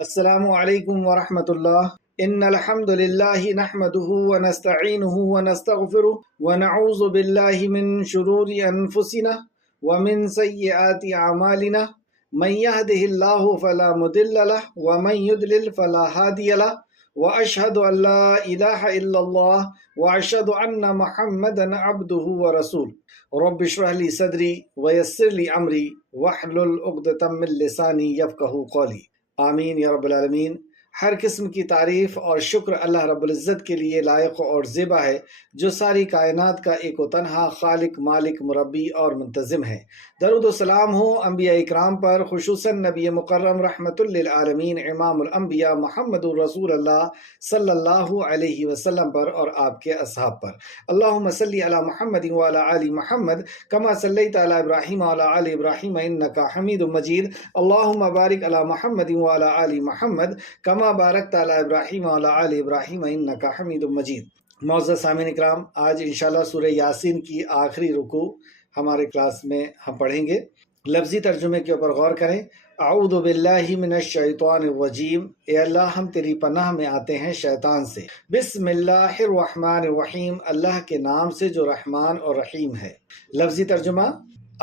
السلام علیکم ورحمۃ اللہ۔ ان الحمد للہ نحمده ونستعینه ونستغفره ونعوذ باللہ من شرور انفسنا ومن سیئات اعمالنا من يهده الله فلا مضل له ومن يضلل فلا هادي له واشهد ان لا اله الا الله واشهد ان محمدا عبده ورسوله رب اشرح لي صدري ويسر لي امري واحلل عقدة من لساني يفقهوا قولي۔ آمین یا رب العالمین۔ ہر قسم کی تعریف اور شکر اللہ رب العزت کے لیے لائق اور زیبا ہے، جو ساری کائنات کا ایک و تنہا خالق، مالک، مربی اور منتظم ہے۔ درود و سلام ہو انبیاء اکرام پر، خصوصاً نبی مکرم رحمت للعالمین امام الانبیاء محمد الرسول اللہ صلی اللہ علیہ وسلم پر اور آپ کے اصحاب پر۔ اللہم صلی علی محمد وعلی آل محمد کما صلیت علی ابراہیم وعلی آل ابراہیم انکا حمید مجید۔ اللہم بارک علی محمد وعلی آل محمد کما بارکت علی ابراہیم وعلی آل ابراہیم انکا حمید مجید۔ معزز سامعین اکرام، آج انشاءاللہ سورہ یاسین کی آخری رکوع ہمارے کلاس میں ہم پڑھیں گے۔ لفظی ترجمے کے اوپر غور کریں۔ اعوذ باللہ من الشیطان الرجیم، اے اللہ ہم تیری پناہ میں آتے ہیں شیطان سے۔ بسم اللہ الرحمن الرحیم، اللہ کے نام سے جو رحمان اور رحیم ہے۔ لفظی ترجمہ،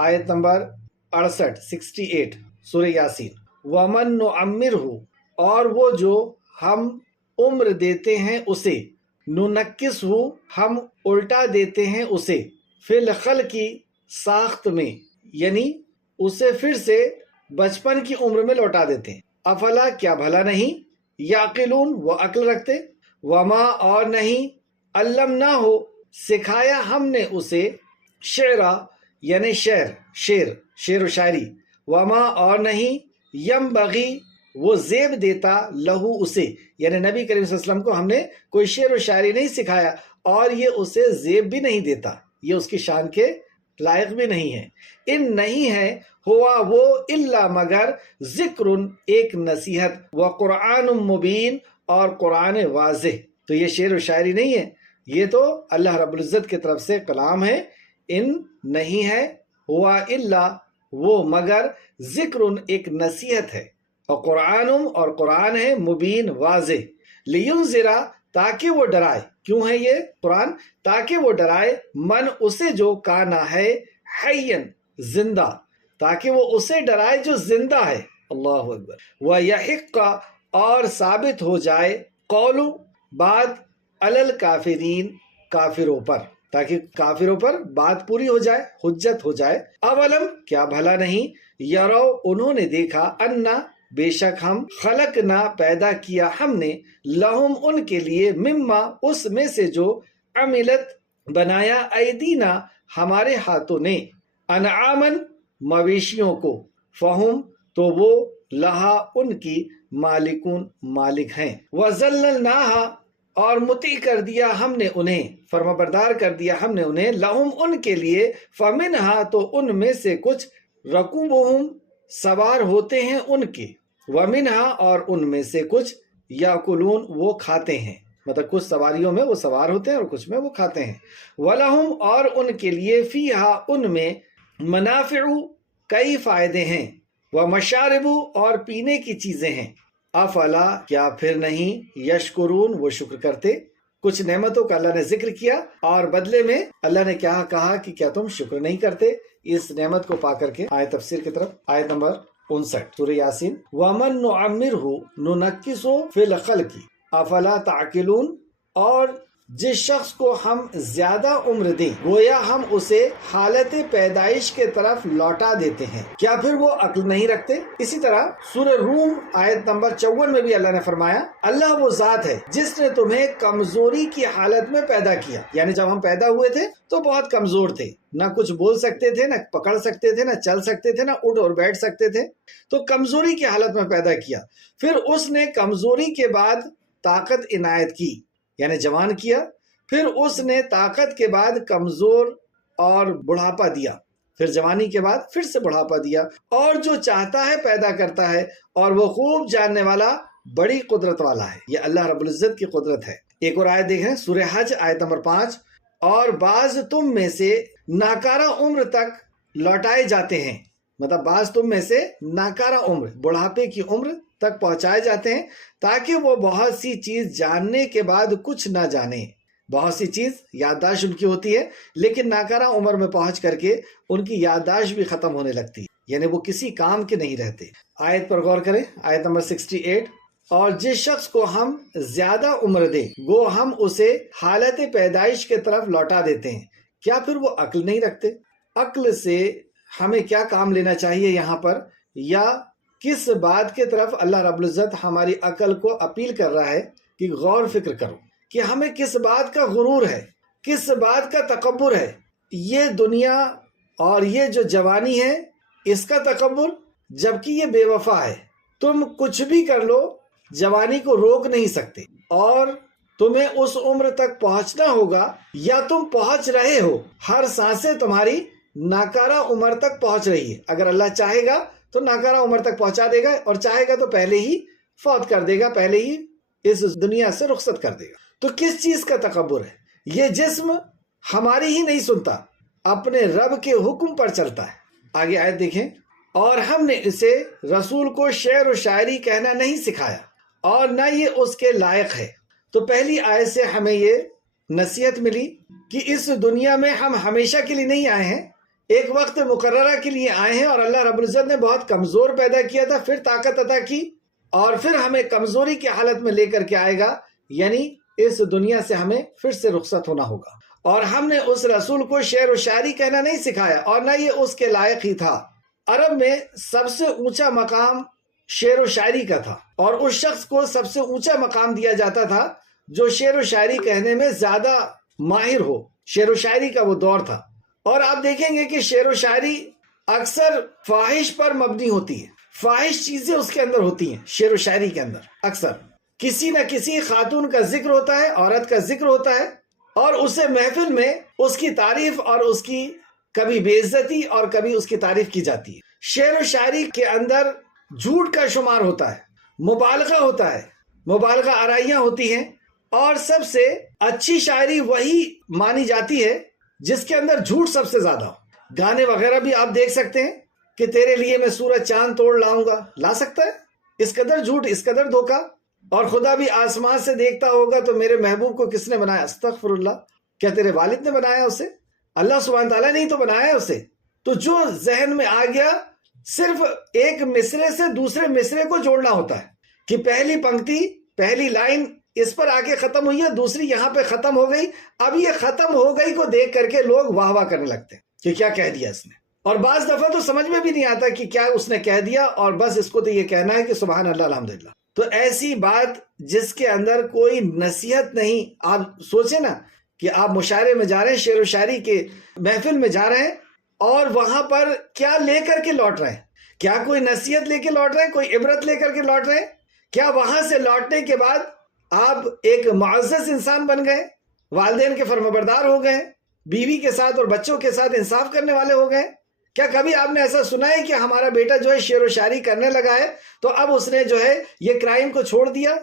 آیت نمبر 68 سورہ یاسین۔ وَمَن نُعَمِّرْهُ، اور وہ جو ہم عمر دیتے ہیں اسے، نُنَکِّسْهُ ہم الٹا دیتے ہیں اسے، فی الخلق کی ساخت میں، یعنی اسے پھر سے بچپن کی عمر میں لوٹا دیتے ہیں۔ افلا کیا بھلا نہیں، یعقلون وہ عقل رکھتے، وما اور نہیں، علمناہ سکھایا ہم نے اسے، شعرا یعنی شعر و شاعری، وما اور نہیں، ینبغی وہ زیب دیتا لہو اسے، یعنی نبی کریم صلی اللہ علیہ وسلم کو ہم نے کوئی شعر و شاعری نہیں سکھایا اور یہ اسے زیب بھی نہیں دیتا، یہ اس کی شان کے لائق بھی نہیں ہے۔ ان نہیں ہے ہوا وہ الا مگر ذکر ایک نصیحت، و قرآن مبین اور قرآن واضح، تو یہ شعر و شاعری نہیں ہے، یہ تو اللہ رب العزت کی طرف سے کلام ہے۔ ان نہیں ہے ہوا الا وہ مگر ذکر ایک نصیحت ہے، اور قرآن اور قرآن ہے مبین واضح، لینذرا تاکہ وہ ڈرائے، کیوں ہے یہ قرآن؟ تاکہ وہ ڈرائے من اسے جو کانا ہے حین زندہ، تاکہ وہ اسے ڈرائے جو زندہ ہے۔ اللہ اکبر۔ وَيَحِقَّ اور ثابت ہو جائے، قول بات، علی الکافرین کافروں پر، تاکہ کافروں پر بات پوری ہو جائے، حجت ہو جائے۔ اولم کیا بھلا نہیں، یرو انہوں نے دیکھا، انا بے شک ہم، خلقنا پیدا کیا ہم نے، لہم ان کے لیے، مما اس میں سے جو، عملت بنایا، ایدینا ہمارے ہاتھوں نے، انعامن مویشیوں کو، فہم تو وہ، لہا ان کی، مالکون مالک ہیں، وذللناہا اور مطیع کر دیا ہم نے انہیں، فرما بردار کر دیا ہم نے انہیں، لہم ان کے لیے، فمنہا تو ان میں سے کچھ، رکوبہم سوار ہوتے ہیں ان کے، ومنہا اور ان میں سے کچھ، یاکلون وہ کھاتے ہیں، مطلب کچھ سواریوں میں وہ سوار ہوتے ہیں اور کچھ میں وہ کھاتے ہیں۔ وَلَهُمْ اور ان کے لیے، فیہا ان میں، منافع کئی فائدے ہیں، ومشارب اور پینے کی چیزیں ہیں، افلا کیا پھر نہیں، یشکرون وہ شکر کرتے۔ کچھ نعمتوں کا اللہ نے ذکر کیا اور بدلے میں اللہ نے کیا کہا کہ کیا تم شکر نہیں کرتے؟ اس نعمت کو پا کر کے آئے تفسیر کی طرف، آیت نمبر 59 سورہ یاسین۔ وَمَن نُعَمِّرْهُ نُنَکِّسُ فِی الْخَلْقِ افلا تعقلون، اور جس شخص کو ہم زیادہ عمر دیں، گویا ہم اسے حالت پیدائش کے طرف لوٹا دیتے ہیں، کیا پھر وہ عقل نہیں رکھتے؟ اسی طرح سورہ روم آیت نمبر 54 میں بھی اللہ نے فرمایا، اللہ وہ ذات ہے جس نے تمہیں کمزوری کی حالت میں پیدا کیا، یعنی جب ہم پیدا ہوئے تھے تو بہت کمزور تھے، نہ کچھ بول سکتے تھے، نہ پکڑ سکتے تھے، نہ چل سکتے تھے، نہ اٹھ اور بیٹھ سکتے تھے، تو کمزوری کی حالت میں پیدا کیا، پھر اس نے کمزوری کے بعد طاقت عنایت کی، یعنی جوان کیا، پھر اس نے طاقت کے بعد کمزور اور بڑھاپا دیا، پھر جوانی کے بعد پھر سے بڑھاپا دیا، اور جو چاہتا ہے پیدا کرتا ہے، اور وہ خوب جاننے والا بڑی قدرت والا ہے۔ یہ اللہ رب العزت کی قدرت ہے۔ ایک اور آیت دیکھیں، سورہ حج آیت نمبر 5، اور بعض تم میں سے ناکارہ عمر تک لوٹائے جاتے ہیں، مطلب بعض تم میں سے ناکارہ عمر، بڑھاپے کی عمر تک پہنچائے جاتے ہیں تاکہ وہ بہت سی چیز جاننے کے بعد کچھ نہ جانیں۔ بہت سی چیز یادداشت ان کی ہوتی ہے لیکن ناکارہ عمر میں پہنچ کر کے ان کی یادداشت بھی ختم ہونے لگتی ہے، یعنی وہ کسی کام کے نہیں رہتے۔ آیت پر غور کریں، آیت نمبر 68۔ اور جس شخص کو ہم زیادہ عمر دیں گو ہم اسے حالت پیدائش کے طرف لوٹا دیتے ہیں، کیا پھر وہ عقل نہیں رکھتے؟ عقل سے ہمیں کیا کام لینا چاہیے یہاں پر، یا کس بات کے طرف اللہ رب العزت ہماری عقل کو اپیل کر رہا ہے کہ غور فکر کرو کہ ہمیں کس بات کا غرور ہے، کس بات کا تکبر ہے؟ یہ دنیا اور یہ جو جوانی ہے اس کا تکبر، جبکہ یہ بے وفا ہے۔ تم کچھ بھی کر لو جوانی کو روک نہیں سکتے، اور تمہیں اس عمر تک پہنچنا ہوگا یا تم پہنچ رہے ہو۔ ہر سانسیں تمہاری ناکارہ عمر تک پہنچ رہی ہے۔ اگر اللہ چاہے گا تو ناکارہ عمر تک پہنچا دے گا، اور چاہے گا تو پہلے ہی فوت کر دے گا، پہلے ہی اس دنیا سے رخصت کر دے گا۔ تو کس چیز کا تکبر ہے؟ یہ جسم ہماری ہی نہیں سنتا، اپنے رب کے حکم پر چلتا ہے۔ آگے آیت دیکھیں، اور ہم نے اسے رسول کو شعر و شاعری کہنا نہیں سکھایا اور نہ یہ اس کے لائق ہے۔ تو پہلی آیت سے ہمیں یہ نصیحت ملی کہ اس دنیا میں ہم ہمیشہ کے لیے نہیں آئے ہیں، ایک وقت مقررہ کے لیے آئے ہیں، اور اللہ رب العزت نے بہت کمزور پیدا کیا تھا، پھر طاقت عطا کی، اور پھر ہمیں کمزوری کی حالت میں لے کر کے آئے گا، یعنی اس دنیا سے ہمیں پھر سے رخصت ہونا ہوگا۔ اور ہم نے اس رسول کو شعر و شاعری کہنا نہیں سکھایا اور نہ یہ اس کے لائق ہی تھا۔ عرب میں سب سے اونچا مقام شعر و شاعری کا تھا، اور اس شخص کو سب سے اونچا مقام دیا جاتا تھا جو شعر و شاعری کہنے میں زیادہ ماہر ہو۔ شعر و شاعری کا وہ دور تھا، اور آپ دیکھیں گے کہ شعر و شاعری اکثر فاحش پر مبنی ہوتی ہے، فاحش چیزیں اس کے اندر ہوتی ہیں۔ شعر و شاعری کے اندر اکثر کسی نہ کسی خاتون کا ذکر ہوتا ہے، عورت کا ذکر ہوتا ہے، اور اسے محفل میں اس کی تعریف اور اس کی کبھی بے عزتی اور کبھی اس کی تعریف کی جاتی ہے۔ شعر و شاعری کے اندر جھوٹ کا شمار ہوتا ہے، مبالغہ ہوتا ہے، مبالغہ آرائیاں ہوتی ہیں، اور سب سے اچھی شاعری وہی مانی جاتی ہے جس کے اندر جھوٹ سب سے زیادہ ہو۔ گانے وغیرہ بھی آپ دیکھ سکتے ہیں کہ تیرے لیے میں سورج چاند توڑ لاؤں گا، لا سکتا ہے؟ اس قدر جھوٹ، اس قدر دھوکہ۔ اور خدا بھی آسمان سے دیکھتا ہوگا تو میرے محبوب کو کس نے بنایا؟ استغفر اللہ، کیا تیرے والد نے بنایا اسے؟ اللہ سبحانہ تعالیٰ نے ہی تو بنایا اسے۔ تو جو ذہن میں آ گیا، صرف ایک مصرے سے دوسرے مصرے کو جوڑنا ہوتا ہے کہ پہلی پنکتی، پہلی لائن اس پر آ کے ختم ہوئی ہے، دوسری یہاں پہ ختم ہو گئی۔ اب یہ ختم ہو گئی کو دیکھ کر کے لوگ واہ واہ کرنے لگتے ہیں کہ کیا کہہ دیا اس نے، اور بعض دفعہ تو سمجھ میں بھی نہیں آتا کہ کیا اس نے کہہ دیا، اور بس اس کو تو یہ کہنا ہے کہ سبحان اللہ الحمدللہ۔ تو ایسی بات جس کے اندر کوئی نصیحت نہیں، آپ سوچیں نا کہ آپ مشاعرے میں جا رہے ہیں، شعر و شاعری کے محفل میں جا رہے ہیں، اور وہاں پر کیا لے کر کے لوٹ رہے ہیں؟ کیا کوئی نصیحت لے کے لوٹ رہے ہیں؟ کوئی عبرت لے کر کے لوٹ رہے ہیں؟ کیا وہاں سے لوٹنے کے بعد آپ ایک معزز انسان بن گئے، والدین کے فرمانبردار ہو گئے، بیوی کے ساتھ اور بچوں کے ساتھ انصاف کرنے والے ہو گئے؟ کیا کبھی آپ نے ایسا سنا ہے کہ ہمارا بیٹا جو ہے شعر و شاعری کرنے لگا ہے تو اب اس نے جو ہے یہ کرائم کو چھوڑ دیا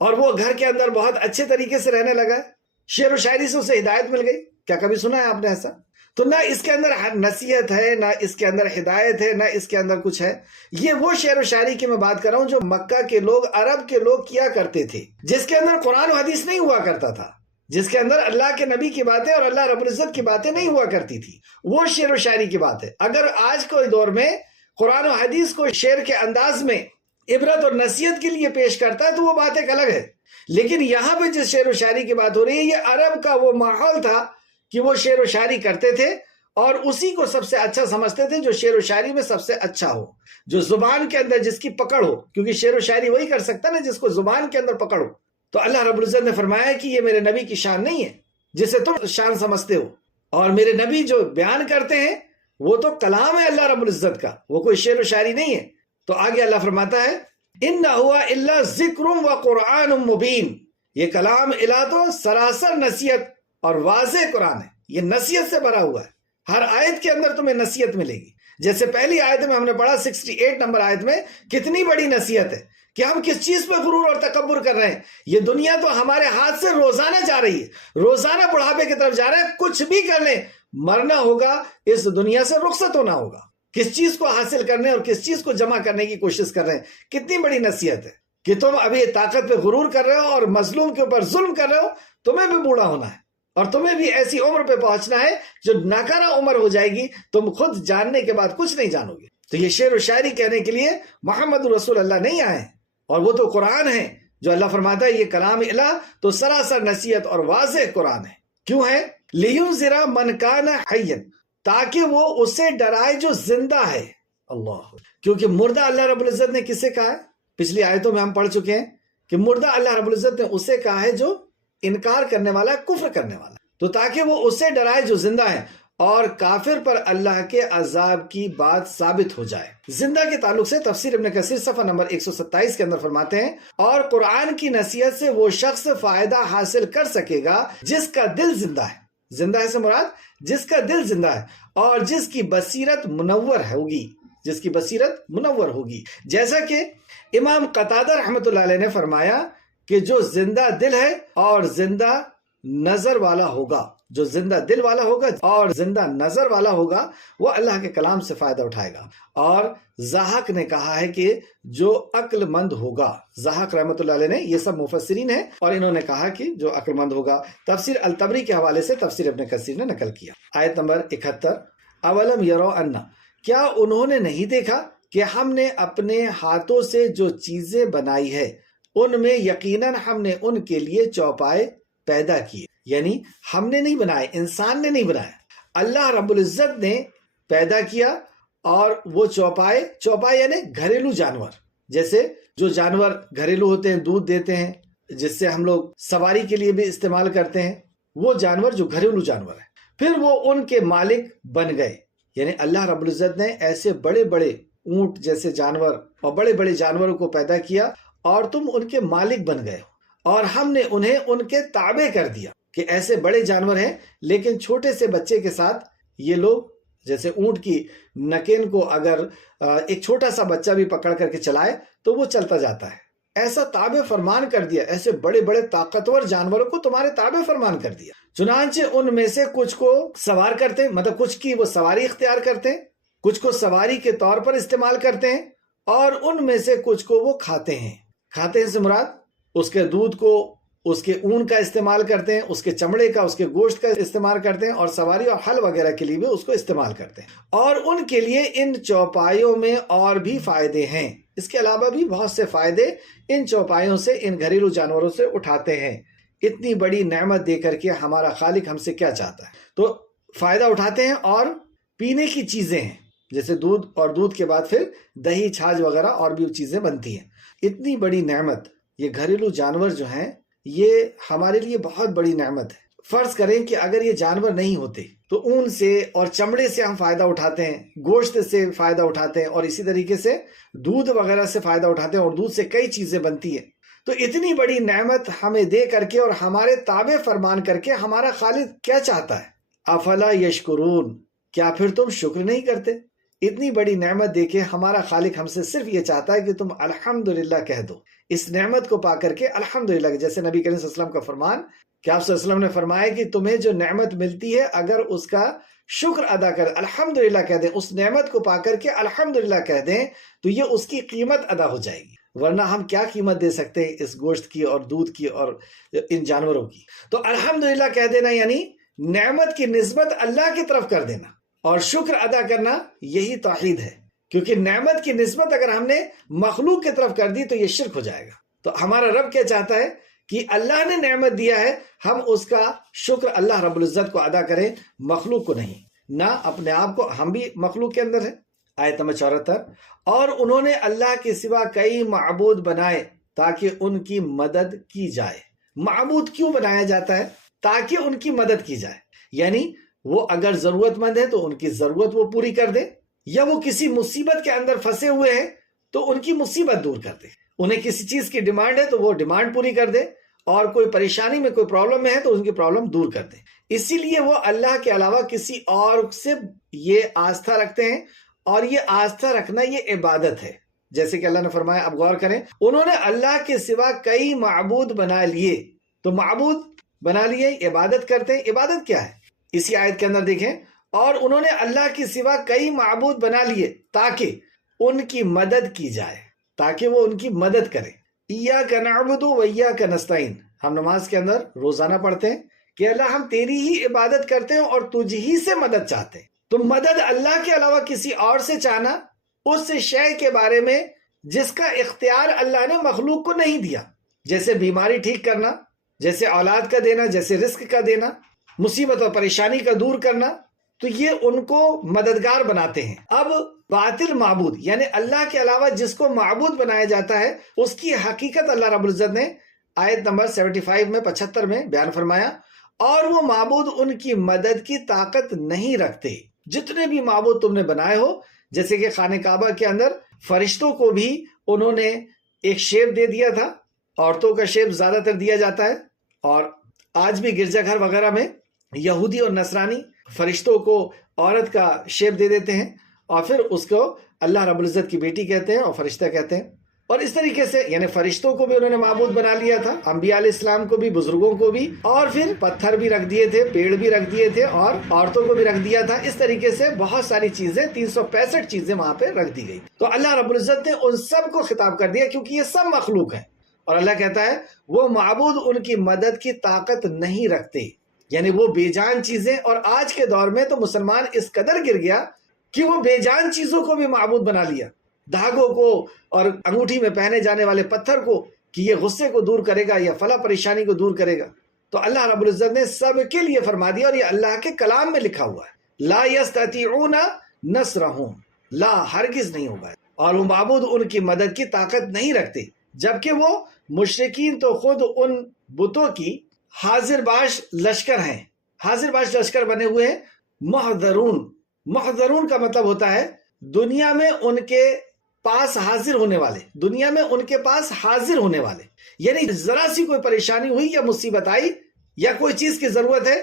اور وہ گھر کے اندر بہت اچھے طریقے سے رہنے لگا ہے، شعر و شاعری سے اسے ہدایت مل گئی؟ کیا کبھی سنا ہے آپ نے ایسا؟ تو نہ اس کے اندر نصیحت ہے، نہ اس کے اندر ہدایت ہے، نہ اس کے اندر کچھ ہے۔ یہ وہ شعر و شاعری کی میں بات کر رہا ہوں جو مکہ کے لوگ، عرب کے لوگ کیا کرتے تھے، جس کے اندر قرآن و حدیث نہیں ہوا کرتا تھا، جس کے اندر اللہ کے نبی کی باتیں اور اللہ رب العزت کی باتیں نہیں ہوا کرتی تھی، وہ شعر و شاعری کی بات ہے۔ اگر آج کے دور میں قرآن و حدیث کو شعر کے انداز میں عبرت اور نصیحت کے لیے پیش کرتا ہے تو وہ بات ایک الگ ہے، لیکن یہاں پہ جس شعر و شاعری کی بات ہو رہی ہے، یہ عرب کا وہ ماحول تھا کہ وہ شعر و شاعری کرتے تھے، اور اسی کو سب سے اچھا سمجھتے تھے جو شعر و شاعری میں سب سے اچھا ہو، جو زبان کے اندر جس کی پکڑ ہو، کیونکہ شعر و شاعری وہی کر سکتا نا جس کو زبان کے اندر پکڑ ہو۔ تو اللہ رب العزت نے فرمایا کہ یہ میرے نبی کی شان نہیں ہے جسے تم شان سمجھتے ہو، اور میرے نبی جو بیان کرتے ہیں وہ تو کلام ہے اللہ رب العزت کا، وہ کوئی شعر و شاعری نہیں ہے۔ تو آگے اللہ فرماتا ہے اِنَّ هُوَ إِلَّا ذِكْرٌ وَقُرْآنٌ مُبِينٌ، یہ کلام الہ تو سراسر نصیحت اور واضح قرآن ہے، یہ نصیحت سے بھرا ہوا ہے۔ ہر آیت کے اندر تمہیں نصیحت ملے گی، جیسے پہلی آیت میں ہم نے پڑھا 68 نمبر آیت میں، کتنی بڑی نصیحت ہے کہ ہم کس چیز پہ غرور اور تکبر کر رہے ہیں۔ یہ دنیا تو ہمارے ہاتھ سے روزانہ جا رہی ہے، روزانہ بڑھاپے کی طرف جا رہے ہیں، کچھ بھی کر لیں مرنا ہوگا، اس دنیا سے رخصت ہونا ہوگا۔ کس چیز کو حاصل کرنے اور کس چیز کو جمع کرنے کی کوشش کر رہے ہیں. کتنی بڑی نصیحت ہے کہ تم ابھی طاقت پہ غرور کر رہے ہو اور مظلوم کے اوپر ظلم کر رہے ہو. تمہیں بھی بوڑھا ہونا ہے اور تمہیں بھی ایسی عمر پہ پہنچنا ہے جو ناکارہ عمر ہو جائے گی. تم خود جاننے کے بعد کچھ نہیں جانو گے. تو یہ شعر و شاعری کہنے کے لیے محمد رسول اللہ نہیں آئے ہیں، اور وہ تو قرآن ہے جو اللہ فرماتا ہے یہ کلام الہ تو سراسر نصیحت اور واضح قرآن ہے. کیوں ہے؟ لِيُنذِرَ مَنْ كَانَ حَيًّا، تاکہ وہ اسے ڈرائے جو زندہ ہے. اللہ، کیونکہ مردہ اللہ رب العزت نے کسے کہا ہے؟ پچھلی آیتوں میں ہم پڑھ چکے ہیں کہ مردہ اللہ رب العزت نے اسے کہا ہے جو انکار کرنے والا، کفر کرنے والا. تو تاکہ وہ اسے ڈرائے جو زندہ ہے اور کافر پر اللہ کے عذاب کی بات ثابت ہو جائے. زندہ کے تعلق سے تفسیر ابن کثیر صفحہ نمبر 127 کے اندر فرماتے ہیں، اور قرآن کی نصیحت سے وہ شخص فائدہ حاصل کر سکے گا جس کا دل زندہ ہے. زندہ ہے سے مراد جس کا دل زندہ ہے اور جس کی بصیرت منور ہوگی، جس کی بصیرت منور ہوگی. جیسا کہ امام قتادہ رحمۃ اللہ علیہ نے فرمایا کہ جو زندہ دل ہے اور زندہ نظر والا ہوگا، جو زندہ دل والا ہوگا اور زندہ نظر والا ہوگا، وہ اللہ کے کلام سے فائدہ اٹھائے گا. اور ضحاک نے کہا ہے کہ جو عقل مند ہوگا، ضحاک رحمۃ اللہ علیہ نے، یہ سب مفسرین ہیں، اور انہوں نے کہا کہ جو عقل مند ہوگا. تفسیر الطبری کے حوالے سے تفسیر ابن کثیر نے نقل کیا. آیت نمبر 71، اولم یرو انا، کیا انہوں نے نہیں دیکھا کہ ہم نے اپنے ہاتھوں سے جو چیزیں بنائی ہے ان میں یقیناً ہم نے ان کے لیے چوپائے پیدا کیے. یعنی ہم نے نہیں بنائے، انسان نے نہیں بنایا، اللہ رب العزت نے پیدا کیا. اور وہ چوپائے یعنی گھریلو جانور، جیسے جو جانور گھریلو ہوتے ہیں، دودھ دیتے ہیں، جس سے ہم لوگ سواری کے لیے بھی استعمال کرتے ہیں، وہ جانور جو گھریلو جانور ہیں. پھر وہ ان کے مالک بن گئے. یعنی اللہ رب العزت نے ایسے بڑے بڑے اونٹ جیسے جانور اور بڑے بڑے جانوروں کو پیدا کیا اور تم ان کے مالک بن گئے ہو، اور ہم نے انہیں ان کے تابع کر دیا. کہ ایسے بڑے جانور ہیں لیکن چھوٹے سے بچے کے ساتھ یہ لوگ، جیسے اونٹ کی نکین کو اگر ایک چھوٹا سا بچہ بھی پکڑ کر کے چلائے تو وہ چلتا جاتا ہے، ایسا تابع فرمان کر دیا. ایسے بڑے بڑے طاقتور جانوروں کو تمہارے تابع فرمان کر دیا. چنانچہ ان میں سے کچھ کو سوار کرتے ہیں، مطلب کچھ کی وہ سواری اختیار کرتے ہیں، کچھ کو سواری کے طور پر استعمال کرتے ہیں، اور ان میں سے کچھ کو وہ کھاتے ہیں. کھاتے ہیں سے مراد اس کے دودھ کو، اس کے اون کا استعمال کرتے ہیں، اس کے چمڑے کا، اس کے گوشت کا استعمال کرتے ہیں، اور سواری اور حل وغیرہ کے لیے بھی اس کو استعمال کرتے ہیں. اور ان کے لیے ان چوپایوں میں اور بھی فائدے ہیں. اس کے علاوہ بھی بہت سے فائدے ان چوپایوں سے، ان گھریلو جانوروں سے اٹھاتے ہیں. اتنی بڑی نعمت دے کر کے ہمارا خالق ہم سے کیا چاہتا ہے؟ تو فائدہ اٹھاتے ہیں. اور پینے کی چیزیں ہیں جیسے دودھ، اور دودھ کے بعد پھر دہی، چھاچھ وغیرہ اور بھی چیزیں بنتی ہیں. اتنی بڑی نعمت، یہ گھریلو جانور جو ہیں یہ ہمارے لیے بہت بڑی نعمت ہے. فرض کریں کہ اگر یہ جانور نہیں ہوتے تو اون سے اور چمڑے سے ہم فائدہ اٹھاتے ہیں، گوشت سے فائدہ اٹھاتے ہیں، اور اسی طریقے سے دودھ وغیرہ سے فائدہ اٹھاتے ہیں، اور دودھ سے کئی چیزیں بنتی ہیں. تو اتنی بڑی نعمت ہمیں دے کر کے اور ہمارے تابع فرمان کر کے ہمارا خالق کیا چاہتا ہے؟ افلا یشکرون، کیا پھر تم شکر نہیں کرتے؟ اتنی بڑی نعمت دے کے ہمارا خالق ہم سے صرف یہ چاہتا ہے کہ تم الحمدللہ کہہ دو. اس نعمت کو پا کر کے الحمدللہ، جیسے نبی کریم صلی اللہ علیہ وسلم کا فرمان کہ آپ صلی اللہ علیہ وسلم نے فرمایا کہ تمہیں جو نعمت ملتی ہے اگر اس کا شکر ادا کر، الحمدللہ کہہ دیں، اس نعمت کو پا کر کے الحمدللہ کہہ دیں تو یہ اس کی قیمت ادا ہو جائے گی. ورنہ ہم کیا قیمت دے سکتے ہیں اس گوشت کی اور دودھ کی اور ان جانوروں کی؟ تو الحمدللہ کہہ دینا یعنی نعمت کی نسبت اللہ کی طرف کر دینا، اور شکر ادا کرنا یہی توحید ہے. کیونکہ نعمت کی نسبت اگر ہم نے مخلوق کی طرف کر دی تو یہ شرک ہو جائے گا. تو ہمارا رب کیا چاہتا ہے کہ اللہ نے نعمت دیا ہے، ہم اس کا شکر اللہ رب العزت کو ادا کریں، مخلوق کو نہیں، نہ اپنے آپ کو. ہم بھی مخلوق کے اندر ہیں. آیت نمبر 74، اور انہوں نے اللہ کے سوا کئی معبود بنائے تاکہ ان کی مدد کی جائے. معبود کیوں بنایا جاتا ہے؟ تاکہ ان کی مدد کی جائے. یعنی وہ اگر ضرورت مند ہے تو ان کی ضرورت وہ پوری کر دے، یا وہ کسی مصیبت کے اندر پھنسے ہوئے ہیں تو ان کی مصیبت دور کر دے. انہیں کسی چیز کی ڈیمانڈ ہے تو وہ ڈیمانڈ پوری کر دے، اور کوئی پریشانی میں، کوئی پرابلم میں ہے تو ان کی پرابلم دور کر دے. اسی لیے وہ اللہ کے علاوہ کسی اور سے یہ آستھا رکھتے ہیں، اور یہ آستھا رکھنا یہ عبادت ہے. جیسے کہ اللہ نے فرمایا، اب غور کریں، انہوں نے اللہ کے سوا کئی معبود بنا لیے. تو معبود بنا لیے، عبادت کرتے ہیں. عبادت کیا ہے؟ اسی آیت کے اندر دیکھیں، اور انہوں نے اللہ کے سوا کئی معبود بنا لیے تاکہ ان کی مدد کی جائے، تاکہ وہ ان کی مدد کرے۔ ایاک نعبد و ایاک نستعین، ہم نماز کے اندر روزانہ پڑھتے ہیں کہ اللہ ہم تیری ہی عبادت کرتے ہیں اور تجھ ہی سے مدد چاہتے ہیں۔ تو مدد اللہ کے علاوہ کسی اور سے چاہنا اس شے کے بارے میں جس کا اختیار اللہ نے مخلوق کو نہیں دیا، جیسے بیماری ٹھیک کرنا، جیسے اولاد کا دینا، جیسے رزق کا دینا، مصیبت اور پریشانی کا دور کرنا، تو یہ ان کو مددگار بناتے ہیں۔ اب باطل معبود یعنی اللہ کے علاوہ جس کو معبود بنایا جاتا ہے اس کی حقیقت اللہ رب العزت نے آیت نمبر 75 میں 75 میں بیان فرمایا، اور وہ معبود ان کی مدد کی طاقت نہیں رکھتے۔ جتنے بھی معبود تم نے بنائے ہو، جیسے کہ خانہ کعبہ کے اندر فرشتوں کو بھی انہوں نے ایک شیپ دے دیا تھا، عورتوں کا شیپ زیادہ تر دیا جاتا ہے، اور آج بھی گرجا گھر وغیرہ میں یہودی اور نصرانی فرشتوں کو عورت کا شیپ دے دیتے ہیں، اور پھر اس کو اللہ رب العزت کی بیٹی کہتے ہیں اور فرشتہ کہتے ہیں۔ اور اس طریقے سے یعنی فرشتوں کو بھی انہوں نے معبود بنا لیا تھا، انبیاء علیہ السلام کو بھی، بزرگوں کو بھی، اور پھر پتھر بھی رکھ دیے تھے، پیڑ بھی رکھ دیے تھے، اور عورتوں کو بھی رکھ دیا تھا۔ اس طریقے سے بہت ساری چیزیں 365 چیزیں وہاں پہ رکھ دی گئی۔ تو اللہ رب العزت نے ان سب کو خطاب کر دیا کیونکہ یہ سب مخلوق ہیں، اور اللہ کہتا ہے وہ معبود ان کی مدد کی طاقت نہیں رکھتے، یعنی وہ بے جان چیزیں۔ اور آج کے دور میں تو مسلمان اس قدر گر گیا کہ وہ بے جان چیزوں کو بھی معبود بنا لیا، دھاگوں کو اور انگوٹھی میں پہنے جانے والے پتھر کو کہ یہ غصے کو دور کرے گا یا فلاں پریشانی کو دور کرے گا۔ تو اللہ رب العزت نے سب کے لیے فرما دیا، اور یہ اللہ کے کلام میں لکھا ہوا ہے، لا یستطیعون نصرہم، لا ہرگز نہیں ہوگا، اور وہ معبود ان کی مدد کی طاقت نہیں رکھتے، جبکہ وہ مشرکین تو خود ان بتوں کی حاضر باش لشکر ہیں، حاضر باش لشکر بنے ہوئے ہیں۔ محضرون، محضرون کا مطلب ہوتا ہے دنیا میں ان کے پاس حاضر ہونے والے، دنیا میں ان کے پاس حاضر ہونے والے، یعنی ذرا سی کوئی پریشانی ہوئی یا مصیبت آئی یا کوئی چیز کی ضرورت ہے،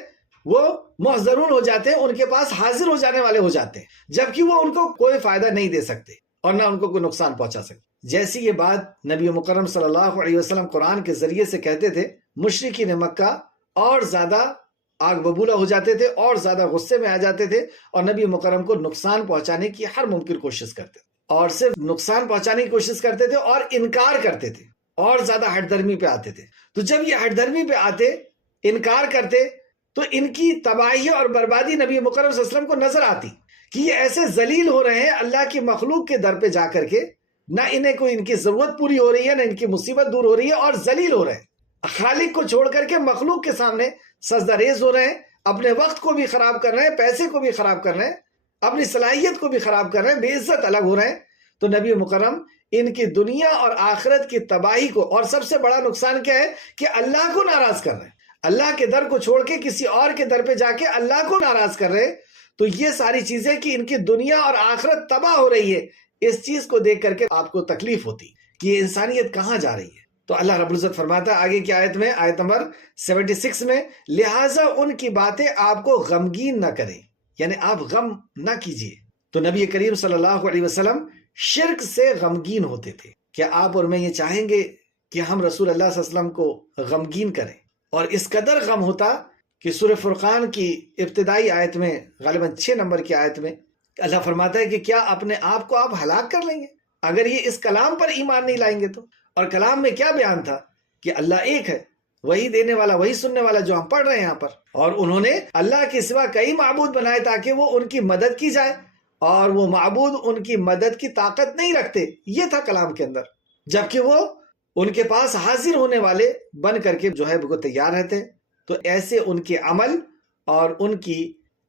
وہ محضرون ہو جاتے ہیں، ان کے پاس حاضر ہو جانے والے ہو جاتے ہیں، جبکہ وہ ان کو کوئی فائدہ نہیں دے سکتے اور نہ ان کو کوئی نقصان پہنچا سکتے۔ جیسی یہ بات نبی مکرم صلی اللہ علیہ وسلم قرآن کے ذریعے سے کہتے تھے، مشرکین مکہ اور زیادہ آگ ببولا ہو جاتے تھے اور زیادہ غصے میں آ جاتے تھے، اور نبی مکرم کو نقصان پہنچانے کی ہر ممکن کوشش کرتے تھے، اور صرف نقصان پہنچانے کی کوشش کرتے تھے اور انکار کرتے تھے، اور زیادہ ہٹ درمی پہ آتے تھے۔ تو جب یہ ہٹ درمی پہ آتے، انکار کرتے، تو ان کی تباہی اور بربادی نبی مکرم صلی اللہ علیہ وسلم کو نظر آتی کہ یہ ایسے ذلیل ہو رہے ہیں اللہ کی مخلوق کے در پہ جا کر کے، نہ انہیں کوئی ان کی ضرورت پوری ہو رہی ہے، نہ ان کی مصیبت دور ہو رہی ہے، اور ذلیل ہو رہے ہیں، خالق کو چھوڑ کر کے مخلوق کے سامنے سجدہ ریز ہو رہے ہیں، اپنے وقت کو بھی خراب کر رہے ہیں، پیسے کو بھی خراب کر رہے ہیں، اپنی صلاحیت کو بھی خراب کر رہے ہیں، بے عزت الگ ہو رہے ہیں۔ تو نبی مکرم ان کی دنیا اور آخرت کی تباہی کو، اور سب سے بڑا نقصان کیا ہے کہ اللہ کو ناراض کر رہے ہیں، اللہ کے در کو چھوڑ کے کسی اور کے در پہ جا کے اللہ کو ناراض کر رہے ہیں۔ تو یہ ساری چیزیں کہ ان کی دنیا اور آخرت تباہ ہو رہی ہے، اس چیز کو دیکھ کر کے آپ کو تکلیف ہوتی کہ یہ انسانیت کہاں جا رہی ہے۔ تو اللہ رب العزت فرماتا ہے آگے کی آیت میں، آیت نمبر 76 میں، لہٰذا ان کی باتیں آپ کو غمگین نہ کریں، یعنی آپ غم نہ کیجیے۔ تو نبی کریم صلی اللہ علیہ وسلم شرک سے غمگین ہوتے تھے۔ کیا آپ اور میں یہ چاہیں گے کہ ہم رسول اللہ صلی اللہ علیہ وسلم کو غمگین کریں؟ اور اس قدر غم ہوتا کہ سورہ فرقان کی ابتدائی آیت میں، غالباً 6 نمبر کی آیت میں، اللہ فرماتا ہے کہ کیا اپنے آپ کو آپ ہلاک کر لیں گے اگر یہ اس کلام پر ایمان نہیں لائیں گے تو؟ اور کلام میں کیا بیان تھا کہ اللہ ایک ہے، وہی دینے والا، وہی سننے والا، جو ہم پڑھ رہے ہیں یہاں پر۔ اور انہوں نے اللہ کے سوا کئی معبود بنائے تاکہ وہ ان کی مدد کی جائے، اور وہ معبود ان کی مدد کی طاقت نہیں رکھتے، یہ تھا کلام کے اندر، جبکہ وہ ان کے پاس حاضر ہونے والے بن کر کے جو ہے وہ تیار رہتے ہیں۔ تو ایسے ان کے عمل اور ان کی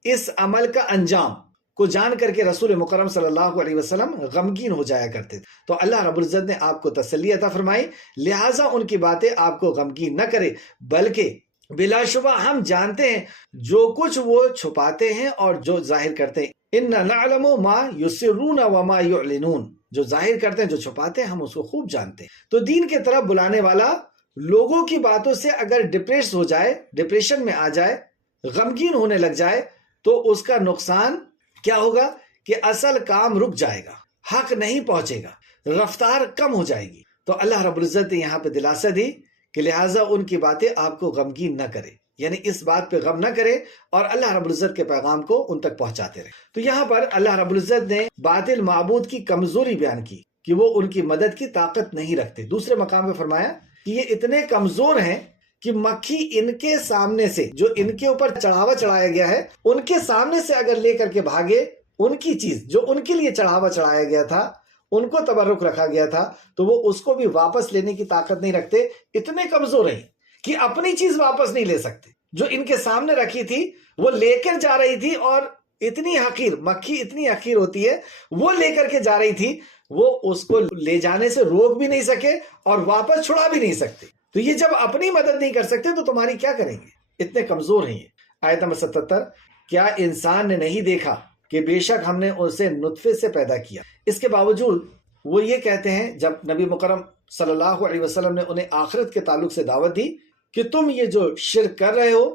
اس عمل کا انجام کو جان کر کے رسول مکرم صلی اللہ علیہ وسلم غمگین ہو جایا کرتے تھے۔ تو اللہ رب العزت نے آپ کو تسلی عطا فرمائی، لہٰذا ان کی باتیں آپ کو غمگین نہ کرے، بلکہ بلا شبہ ہم جانتے ہیں جو کچھ وہ چھپاتے ہیں اور جو ظاہر کرتے ہیں۔ اِنَّا نَعْلَمُ مَا يُسِرُّونَ وَمَا يُعْلِنُونَ، جو ظاہر کرتے ہیں، جو چھپاتے ہیں، ہم اس کو خوب جانتے ہیں۔ تو دین کی طرف بلانے والا لوگوں کی باتوں سے اگر ڈپریس ہو جائے، ڈپریشن میں آ جائے، غمگین ہونے لگ جائے، تو اس کا نقصان کیا ہوگا کہ اصل کام رک جائے گا، حق نہیں پہنچے گا، رفتار کم ہو جائے گی۔ تو اللہ رب العزت نے یہاں پہ دلاسا دی کہ لہٰذا ان کی باتیں آپ کو غمگین نہ کرے، یعنی اس بات پہ غم نہ کرے اور اللہ رب العزت کے پیغام کو ان تک پہنچاتے رہے۔ تو یہاں پر اللہ رب العزت نے باطل معبود کی کمزوری بیان کی کہ وہ ان کی مدد کی طاقت نہیں رکھتے۔ دوسرے مقام پہ فرمایا کہ یہ اتنے کمزور ہیں کہ مکھی ان کے سامنے سے، جو ان کے اوپر چڑھاوا چڑھایا گیا ہے، ان کے سامنے سے اگر لے کر کے بھاگے ان کی چیز جو ان کے لیے چڑھاوا چڑھایا گیا تھا، ان کو تبرک رکھا گیا تھا، تو وہ اس کو بھی واپس لینے کی طاقت نہیں رکھتے۔ اتنے کمزور ہیں کہ اپنی چیز واپس نہیں لے سکتے، جو ان کے سامنے رکھی تھی وہ لے کر جا رہی تھی، اور اتنی حقیر مکھی اتنی حقیر ہوتی ہے، وہ لے کر کے جا رہی تھی، وہ اس کو لے جانے سے روک بھی نہیں سکے اور واپس چھڑا بھی نہیں سکتے۔ تو یہ جب اپنی مدد نہیں کر سکتے تو تمہاری کیا کریں گے؟ اتنے کمزور ہیں یہ۔ آیت نمبر 77، کیا انسان نے نہیں دیکھا کہ بے شک ہم نے اسے نطفے سے پیدا کیا۔ اس کے باوجود وہ یہ کہتے ہیں، جب نبی مکرم صلی اللہ علیہ وسلم نے انہیں آخرت کے تعلق سے دعوت دی کہ تم یہ جو شرک کر رہے ہو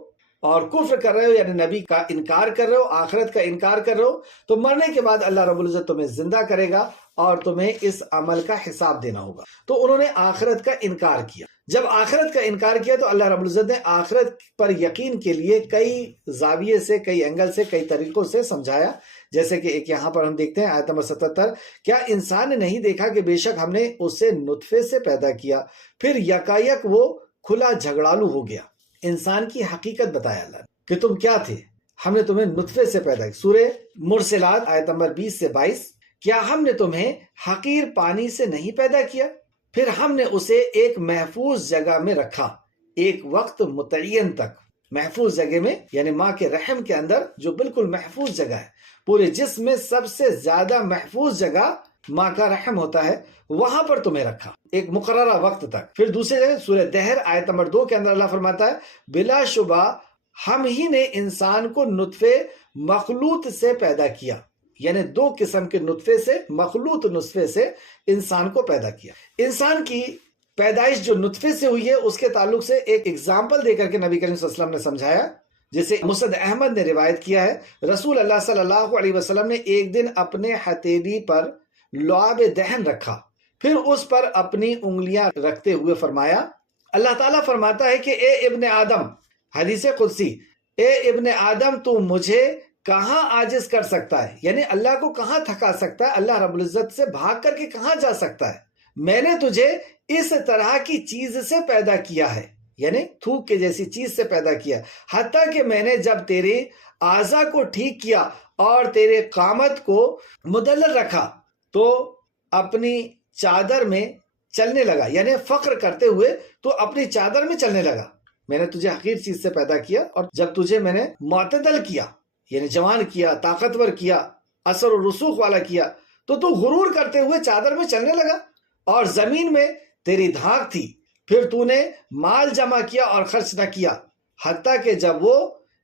اور کفر کر رہے ہو، یعنی نبی کا انکار کر رہے ہو، آخرت کا انکار کر رہے ہو، تو مرنے کے بعد اللہ رب العزت تمہیں زندہ کرے گا اور تمہیں اس عمل کا حساب دینا ہوگا۔ تو انہوں نے آخرت کا انکار کیا۔ جب آخرت کا انکار کیا تو اللہ رب العزت نے آخرت پر یقین کے لیے کئی زاویے سے، کئی اینگل سے، کئی طریقوں سے سمجھایا، جیسے کہ ایک یہاں پر ہم دیکھتے ہیں آیت نمبر 77، کیا انسان نے نہیں دیکھا کہ بے شک ہم نے اسے نطفے سے پیدا کیا، پھر یکایک وہ کھلا جھگڑالو ہو گیا۔ انسان کی حقیقت بتایا اللہ نے کہ تم کیا تھے، ہم نے تمہیں نطفے سے پیدا کیا۔ سورہ مرسلات آیت نمبر 20 سے 22، کیا ہم نے تمہیں حقیر پانی سے نہیں پیدا کیا، پھر ہم نے اسے ایک محفوظ جگہ میں رکھا، ایک وقت متعین تک۔ محفوظ جگہ میں یعنی ماں کے رحم کے اندر، جو بالکل محفوظ جگہ ہے، پورے جسم میں سب سے زیادہ محفوظ جگہ ماں کا رحم ہوتا ہے، وہاں پر تمہیں رکھا ایک مقررہ وقت تک۔ پھر دوسرے جگہ سورہ دہر آیت نمبر 2 کے اندر اللہ فرماتا ہے، بلا شبہ ہم ہی نے انسان کو نطفے مخلوط سے پیدا کیا، یعنی 2 قسم کے نطفے سے، مخلوط نطفے سے انسان کو پیدا کیا۔ انسان کی پیدائش جو نطفے سے ہوئی ہے، اس کے تعلق سے ایک اگزامپل دے کر کے نبی کریم صلی اللہ علیہ وسلم نے سمجھایا، جسے مسند احمد نے روایت کیا ہے۔ رسول اللہ صلی اللہ علیہ وسلم نے ایک دن اپنے ہتھیلی پر لعاب دہن رکھا، پھر اس پر اپنی انگلیاں رکھتے ہوئے فرمایا، اللہ تعالیٰ فرماتا ہے کہ اے ابن آدم، حدیث قدسی، اے ابن آدم تو مجھے کہاں عاجز کر سکتا ہے، یعنی اللہ کو کہاں تھکا سکتا ہے، اللہ رب العزت سے بھاگ کر کے کہاں جا سکتا ہے۔ میں نے تجھے اس طرح کی چیز سے پیدا کیا ہے، یعنی تھوک کے جیسی چیز سے پیدا کیا، حتیٰ کہ میں نے جب تیرے اعضاء کو ٹھیک کیا اور تیرے قامت کو مدلل رکھا تو اپنی چادر میں چلنے لگا، یعنی فخر کرتے ہوئے تو اپنی چادر میں چلنے لگا۔ میں نے تجھے حقیر چیز سے پیدا کیا، اور جب تجھے میں نے معتدل کیا، یعنی جوان کیا، طاقتور کیا، اثر و رسوخ والا کیا، تو غرور کرتے ہوئے چادر میں چلنے لگا، اور زمین میں تیری دھاک تھی، پھر تو نے مال جمع کیا اور خرچ نہ کیا، حتیٰ کہ جب وہ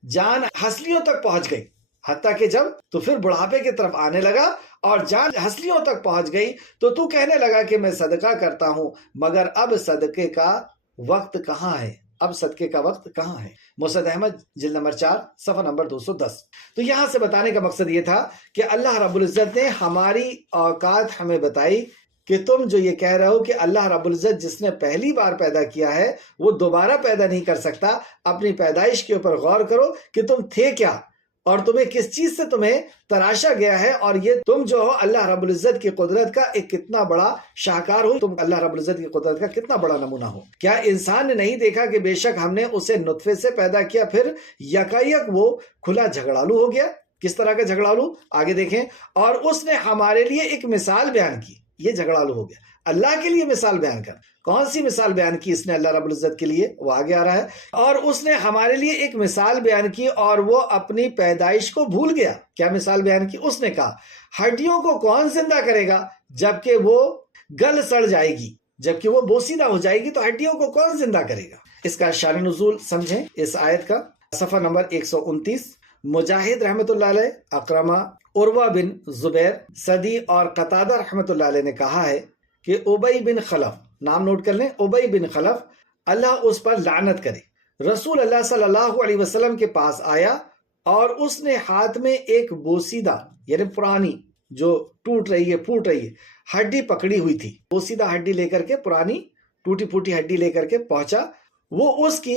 جان ہنسلیوں تک پہنچ گئی، حتیٰ کہ جب تو پھر بڑھاپے کی طرف آنے لگا اور جان ہنسلیوں تک پہنچ گئی تو کہنے لگا کہ میں صدقہ کرتا ہوں، مگر اب صدقے کا وقت کہاں ہے، اب صدقے کا وقت کہاں ہے۔ مسند احمد جلد نمبر 4 صفحہ نمبر 210۔ تو یہاں سے بتانے کا مقصد یہ تھا کہ اللہ رب العزت نے ہماری اوقات ہمیں بتائی کہ تم جو یہ کہہ رہے ہو کہ اللہ رب العزت جس نے پہلی بار پیدا کیا ہے وہ دوبارہ پیدا نہیں کر سکتا، اپنی پیدائش کے اوپر غور کرو کہ تم تھے کیا اور تمہیں کس چیز سے تمہیں تراشا گیا ہے، اور یہ تم جو ہو اللہ رب العزت کی قدرت کا ایک کتنا بڑا شاہکار ہو، تم اللہ رب العزت کی قدرت کا کتنا بڑا نمونہ ہو۔ کیا انسان نے نہیں دیکھا کہ بے شک ہم نے اسے نطفے سے پیدا کیا، پھر یکایک وہ کھلا جھگڑالو ہو گیا۔ کس طرح کا جھگڑالو؟ آگے دیکھیں، اور اس نے ہمارے لیے ایک مثال بیان کی۔ یہ جھگڑالو ہو گیا، اللہ کے لیے مثال بیان کر۔ کون سی مثال بیان کی اس نے اللہ رب العزت کے لیے؟ وہ آگے آ رہا ہے، اور اس نے ہمارے لیے ایک مثال بیان کی اور وہ اپنی پیدائش کو بھول گیا۔ کیا مثال بیان کی؟ اس نے کہا، ہڈیوں کو کون زندہ کرے گا جبکہ وہ گل سڑ جائے گی، جبکہ وہ بوسیدہ ہو جائے گی تو ہڈیوں کو کون زندہ کرے گا۔ اس کا شان نزول سمجھیں اس آیت کا، صفحہ نمبر 129۔ مجاہد رحمت اللہ علیہ، اکرمہ، عروہ بن زبیر، سدی اور قتادہ رحمت اللہ علیہ نے کہا ہے کہ ابی بن خلف، نام نوٹ کر لیں، ابی بن خلف، اللہ اس پر لعنت کرے، رسول اللہ صلی اللہ علیہ وسلم کے پاس آیا اور اس نے ہاتھ میں ایک بوسیدہ یعنی پرانی جو ٹوٹ رہی ہے، پھوٹ رہی ہے ہڈی پکڑی ہوئی تھی۔ بوسیدہ ہڈی لے کر کے، پرانی ٹوٹی پھوٹی ہڈی لے کر کے پہنچا، وہ اس کی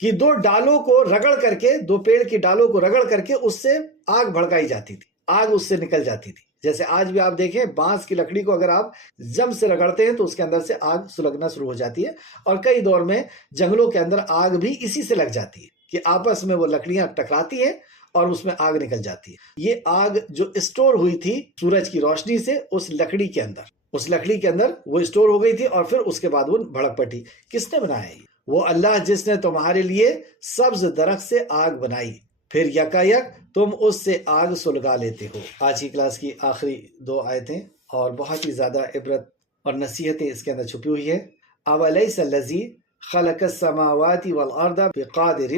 کہ دو ڈالوں کو رگڑ کر کے، دو پیڑ کی ڈالوں کو رگڑ کر کے اس سے آگ بھڑکائی جاتی تھی، آگ اس سے نکل جاتی تھی۔ جیسے آج بھی آپ دیکھیں بانس کی لکڑی کو اگر آپ جم سے رگڑتے ہیں تو اس کے اندر سے آگ سلگنا شروع ہو جاتی ہے، اور کئی دور میں جنگلوں کے اندر آگ بھی اسی سے لگ جاتی ہے کہ آپس میں وہ لکڑیاں ٹکراتی ہیں اور اس میں آگ نکل جاتی ہے۔ یہ آگ جو اسٹور ہوئی تھی سورج کی روشنی سے اس لکڑی کے اندر وہ اسٹور ہو گئی تھی، اور پھر اس کے بعد وہ بھڑک پڑی۔ کس نے بنایا یہ؟ وہ اللہ جس نے تمہارے لیے سبز درخت سے آگ بنائی، پھر یکا یک تم اس سے آگ سلگا لیتے ہو۔ آج کی کلاس کی آخری 2 آیتیں، اور بہت ہی زیادہ عبرت اور نصیحتیں اس کے اندر چھپی ہوئی ہے۔ اولیس الذی خلق السماوات والارض بقادر